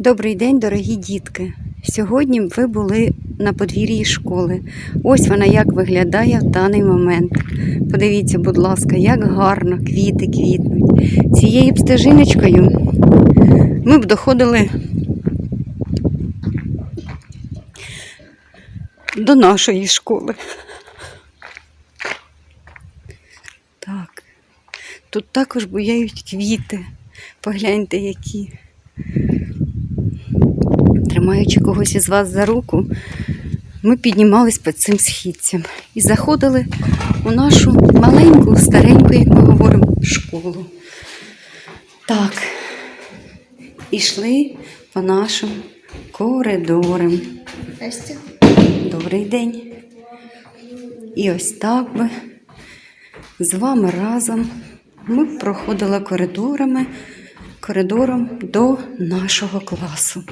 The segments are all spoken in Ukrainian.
Добрий день, дорогі дітки. Сьогодні ви були на подвір'ї школи. Ось вона як виглядає в даний момент. Подивіться, будь ласка, як гарно квіти квітнуть. Цією б стежиночкою ми б доходили до нашої школи. Так. Тут також буяють квіти. Погляньте, які. Тримаючи когось із вас за руку, ми піднімались під цим східцям і заходили у нашу маленьку, стареньку, як ми говоримо, школу. Так, ішли по нашим коридорам. Добрий день. І ось так би з вами разом ми проходили коридорами, коридором до нашого класу.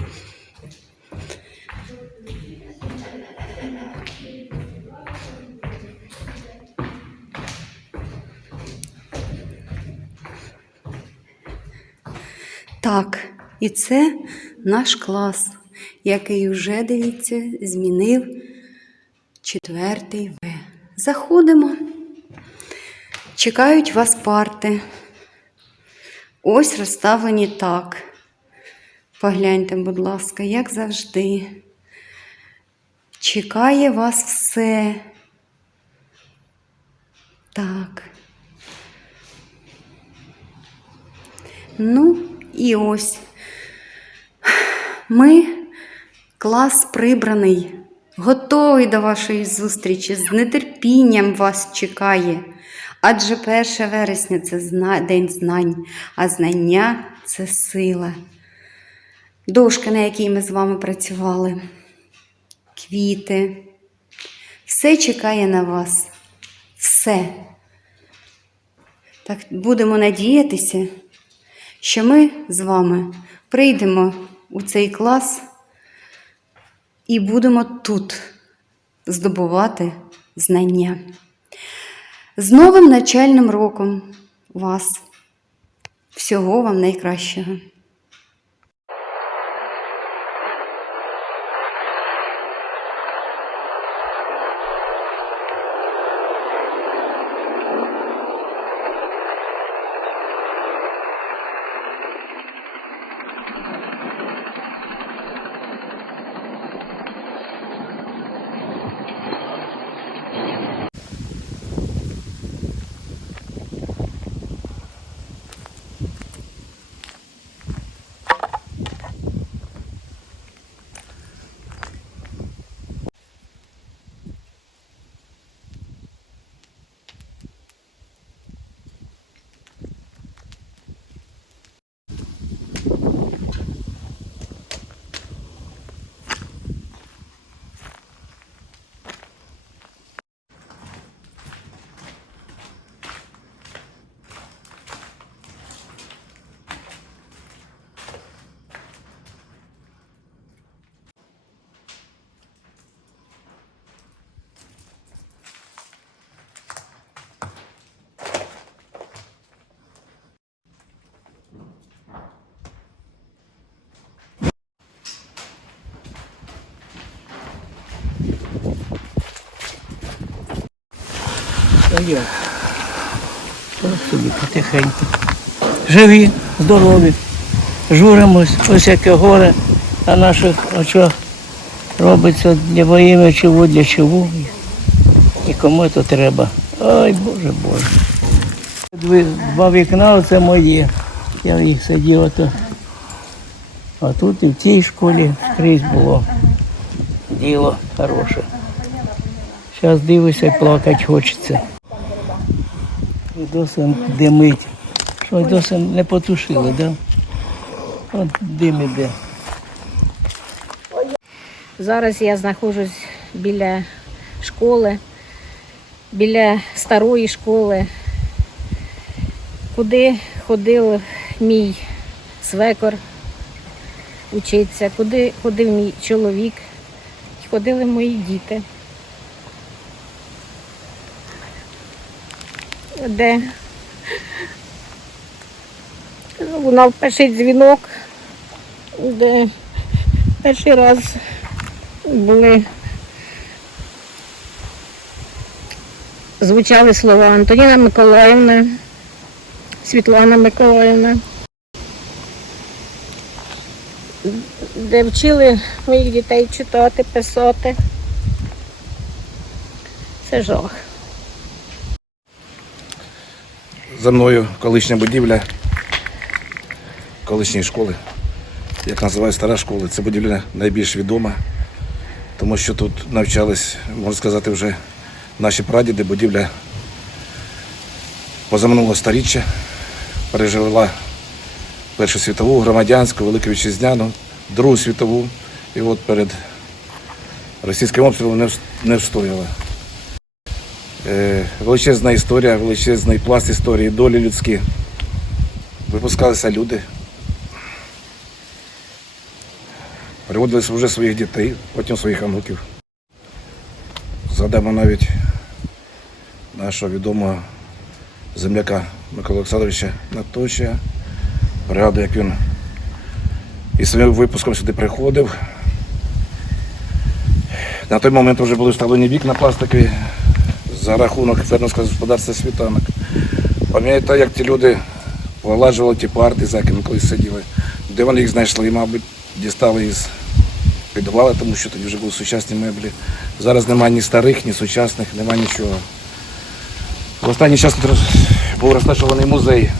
Так, і це наш клас, який вже, дивіться, змінив четвертий В. Заходимо. Чекають вас парти. Ось розставлені так. Погляньте, будь ласка, як завжди. Чекає вас все. Так. Ну, і ось. Ми, клас прибраний, готовий до вашої зустрічі, з нетерпінням вас чекає. Адже 1 вересня це день знань, а знання це сила. Дошка, на якій ми з вами працювали, квіти. Все чекає на вас. Все. Так будемо надіятися, що ми з вами прийдемо у цей клас і будемо тут здобувати знання. З новим навчальним роком вас. Всього вам найкращого. Я так собі потихеньку. Живі, здорові, журимось, ось яке горе, а наше що робиться для воїми чого, для чого. І кому це треба. Ой, Боже Боже. Дві, два вікна це моє. Я їх сидів ото. А тут і в цій школі скрізь було діло хороше. Зараз дивишся плакати хочеться. Досі димить. Що досі не потушили. Да? От дим іде. Зараз я знаходжусь біля школи, біля старої школи, куди ходив мій свекор учитися, куди ходив мій чоловік, ходили мої діти. Де лунав перший дзвінок, де перший раз були. Звучали слова Антоніна Миколаївна, Світлана Миколаївна, де вчили моїх дітей читати, писати. Це жах. За мною колишня будівля колишньої школи, як називаю стара школа. Це будівля найбільш відома, тому що тут навчались, можна сказати, вже наші прадіди. Будівля позаминулого сторіччя, пережила Першу світову, громадянську, Велику Вітчизняну, Другу світову. І от перед російським обстрілом не встояла. Е, величезна історія, величезний пласт історії, долі людські. Випускалися люди. Приводили вже своїх дітей, потім своїх онуків. Згадаємо навіть нашого відомого земляка Миколи Олександровича Наточія. Пригадую, як він із своїм випуском сюди приходив. На той момент вже були вставлені вікна пластикові за рахунок фермерського господарства світанок. Пам'ятаю, як ті люди полагоджували ті парти, за якими колись сиділи, де вони їх знайшли, мабуть, дістали із підвала, тому що тоді вже були сучасні меблі. Зараз немає ні старих, ні сучасних, немає нічого. В останній час був розташований музей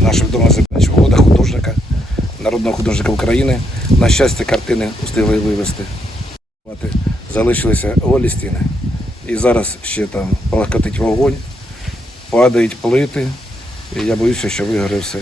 нашого відомого Землячого года, художника, народного художника України. На щастя, картини встигли вивезти. Залишилися голі стіни. І зараз ще там палахкотить вогонь, падають плити. І я боюся, що вигоре все.